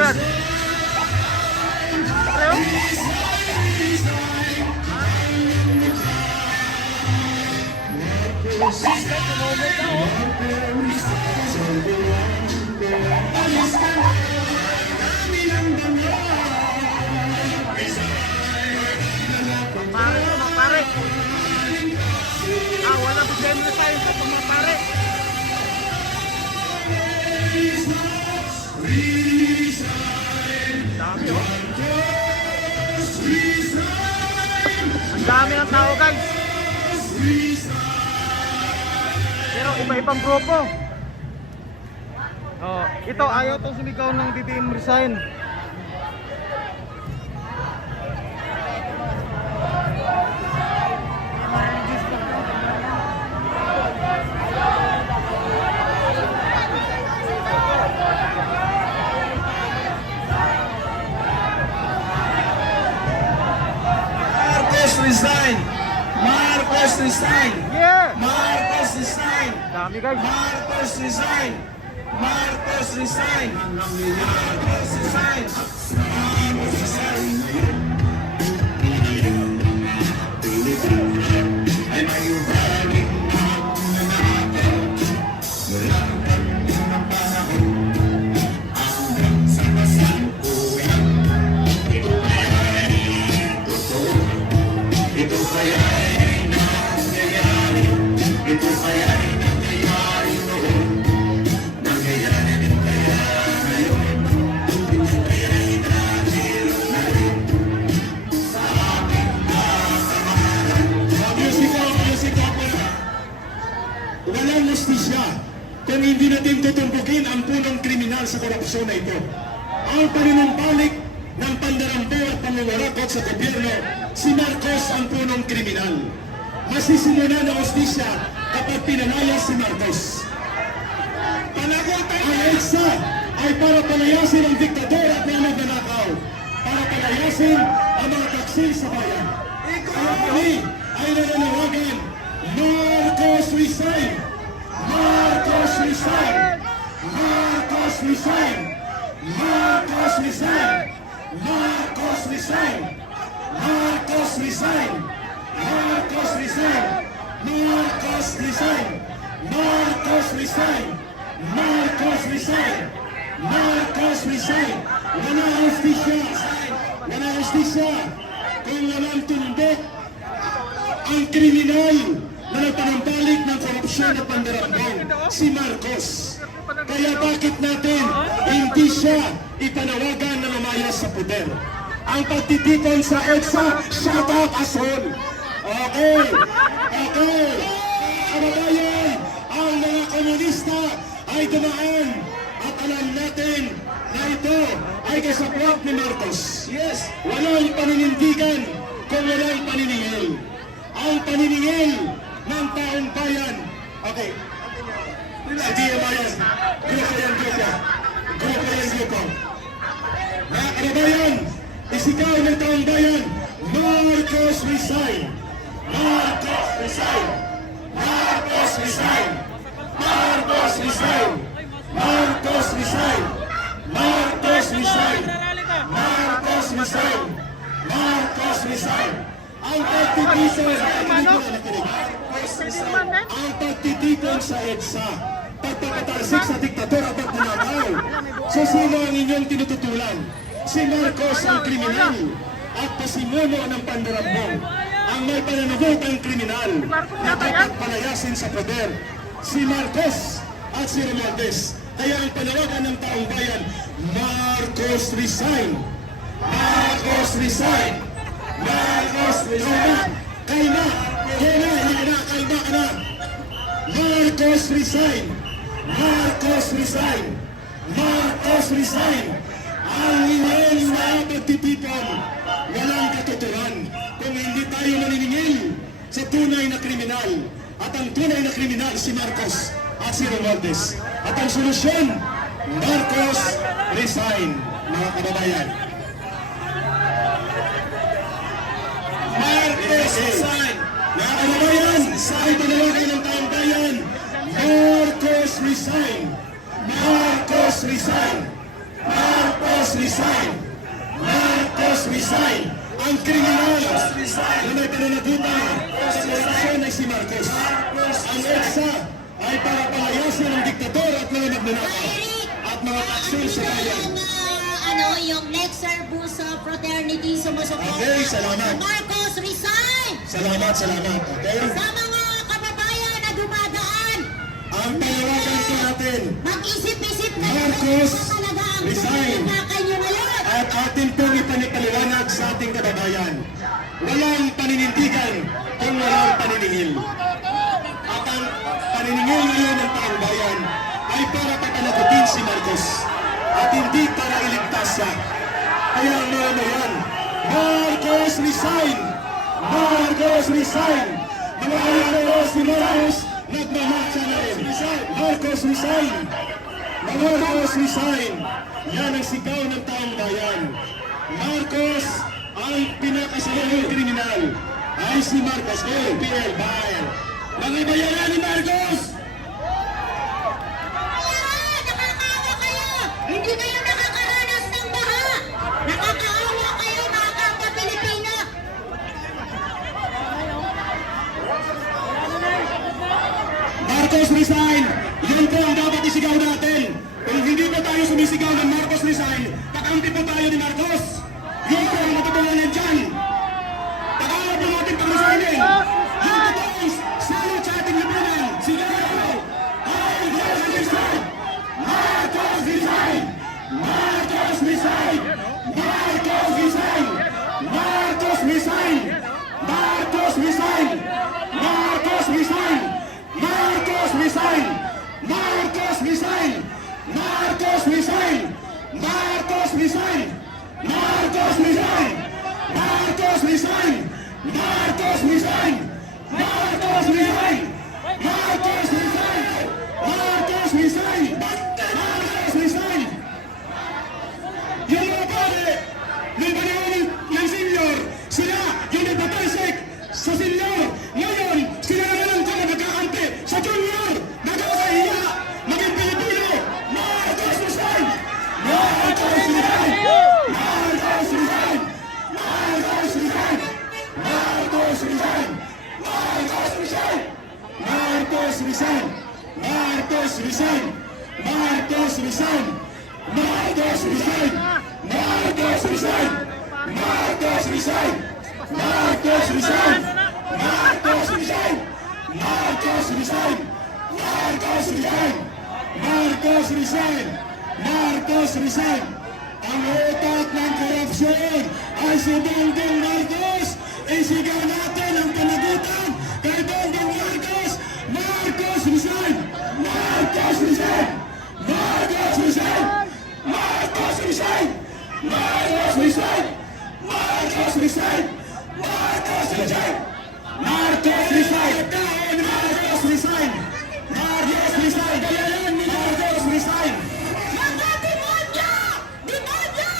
yan? Ayaw? Pare to, mga pare. Wala bigyan na tayo sa mga pare. Dami, oh. Ang dami ng tao, guys. Pero iba-ibang grupo. Oh, ito ayaw tong sumigaw ng DDM resign. Resign! Marcos resign! Yeah! Marcos resign! Dami, guys. Marcos resign! Marcos resign! Marcos resign! Marcos resign! Ay may ubaling na natin mula ng panahon hanggang sa kasalukuyan. Ito ay totoo. Ito kaya'y nangyayari. Ito kaya'y nangyayari noon. Nangyayari rin kaya ngayon. Ito kaya'y natin na rin sa ating nakamaran. Music ako na. Walang justisya kung hindi natin tutumbukin ang punong kriminal sa korupsyon na ito. Ang paninumbalik ng pandarampo at pangungurakot sa gobyerno, si Marcos ang punong kriminal. Masisimulan ang hustisya kapag pinanayas si Marcos. Panagutan ang EDSA ay para palayasin ang diktador at mga magnanakaw, para palayasin ang mga taksil sa bayan. Kaya kami ay nananawagan, Marcos resign! Marcos resign! Marcos resign! Marcos resign! Marcos resign! Marcos resign! Marcos resign! Marcos resign! Marcos resign! Marcos resign! Marcos resign! Wala hustisya! Wala hustisya! Kung walang tumbok ang kriminal na nagpanumbalik ng korupsyon at pandarambong, si Marcos. Kaya bakit natin hindi siya ipanawagan na lumayas sa puder? Ang pagtitipon sa EDSA, shut up, asshole! Okay! Okay! Kababayan, ang mga komunista ay dumaan at alam natin na ito ay kasapwat ni Marcos. Yes! Walang paninindigan kung walang paniningil. Ang paniningil ng taong bayan. Okay. Hindi yung bayan. Grupo yan, grupo. Grupo yan, grupo. Mga kababayan, isigaw ng taong bayan, Marcos resign! Marcos resign! Marcos resign! Marcos resign! Marcos resign! Marcos resign! Marcos resign! Marcos resign! Ang pagtitipon ang pagtitipon sa EDSA, pagpapatarsik sa diktador at magnanakaw. So sino ang inyong tinututulan? Si Marcos ang kriminal at pasimuno ng pandarambong. Ang may pananabot ang kriminal na dapat palayasin sa poder. Si Marcos at si Romualdez. Kaya ang panawagan ng taong bayan, Marcos resign! Marcos resign! Marcos resign! Kalma! Kalma! Kalma! Marcos resign! Marcos resign! Marcos resign! Ang inyong mga pagtitipon, walang katotohan kung hindi tayo maniningil sa tunay na kriminal. At ang tunay na kriminal si Marcos at si Romualdez. At ang solusyon, Marcos resign, mga kababayan. Marcos resign! Mga kababayan, sa ipanawagan ng taong bayan, Marcos resign! Marcos resign! Marcos resign! Marcos resign! Ang kriminal na may pananagutan sa korupsyon ay si Marcos. Ang EDSA ay para palayasin ang diktator at mga magnanakaw at mga taksil sa bayan. Yung Lexer Busa Fraternity sumusuporta. Okay, salamat. Marcos resign! Salamat, okay? Sa mga kababayan na dumadaan, Ang panawagan po natin, mag-isip-isip na Marcos talaga ang resign! pagkakain nyo ngayon. At atin pong ipanipaliwanag sa ating kababayan. Walang paninindigan kung walang paniningil. At ang paniningil ngayon ng taong bayan ay para papanagutin si Marcos at hindi para iligtas siya. Kaya ang mga yan, Marcos resign! Marcos resign! Mga kailangan si Marcos nagmamatsa na rin. Marcos resign! Marcos resign! Yan ang sigaw ng taong bayan. Marcos ang pinakasalang kriminal ay si Marcos PL Bayan. Mga bayaran ni Marcos! Nakakaawa kayo! Hindi kayo nakakaranas ng baha! Nakakaawa kayo mga kapwa Pilipino! Marcos resign! Yan po ang dapat isigaw natin. Kung hindi po tayo sumisigaw ng Marcos resign, kakampi po tayo ni Marcos. Yun po ang matutulungan dyan. Pag-aarap po natin pag-resignin. Yung totoong salot sa ating lipunan. Sigaw! Ay, Marcos resign! Marcos resign! Marcos resign! Marcos resign! Marcos resign! Marcos resign! Marcos resign! Marcos resign! Marcos resign! Marcos resign! Marcos resign! Marcos resign! Marcos resign! Marcos resign! Marcos resign! Marcos resign! Marcos resign! Marcos resign! Yung mga pare, ng panahon ng senior, sila yung nagpatalsik sa senior. Ngayon, sila na lang dyan nagkakampi sa junior. Nagkakahiya, maging Pilipino. Marcos resign! Marcos resign! Marcos resign! Marcos resign! Marcos resign! Marcos resign! Marcos resign! Marcos resign! Marcos resign! Marcos resign! Marcos resign! Marcos resign! Marcos resign! Marcos resign! Marcos resign! Marcos resign! Marcos resign! Marcos resign! Ang utak ng korupsyon ay si Bongbong Marcos! Isigaw natin ang panagutan kay Bongbong Marcos! Marcos resign! Marcos resign! Marcos resign! Marcos resign! Marcos resign! Marcos resign! Marcos resign! Marcos resign! Marcos resign! Marcos resign! Gayahin ni Marcos resign! Mga demonyo! Demonyo!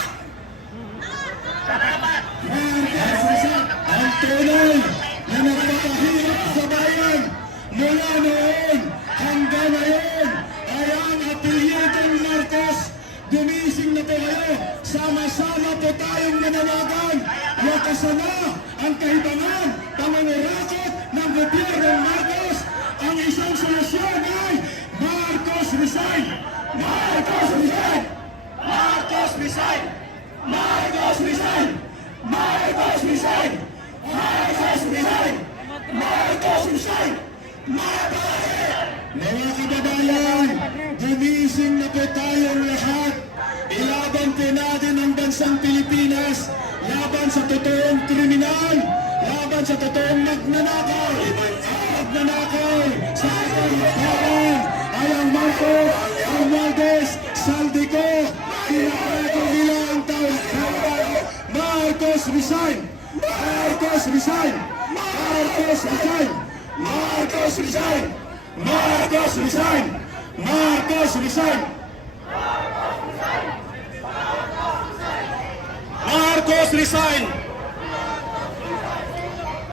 Marcos resign! Ang tunay na nagpapahirap sa bayan mula noon hanggang ngayon ay ang apelyedong Marcos. Gumising na po kayo. Sama-sama po tayong nanawagan. Wakasan na ang kahibangan, pangangarakot ng gobyernong Marcos. Ang isang solusyon ay Marcos resign! Marcos resign! Marcos resign! Marcos resign! Marcos resign! Marcos resign! Marcos resign! Mga kababayan, gumising na po tayong lahat. Ilaban po natin ang bansang Pilipinas. Laban sa totoong kriminal. Laban sa totoong magnanakaw. Magnanakaw sa ating bayan ay ang Marcos, ang Valdez, Saldico. Pinakato nila ang taong bayan. Marcos resign! Marcos resign! Marcos resign! Marcos resign! Marcos resign! Marcos resign! Marcos resign!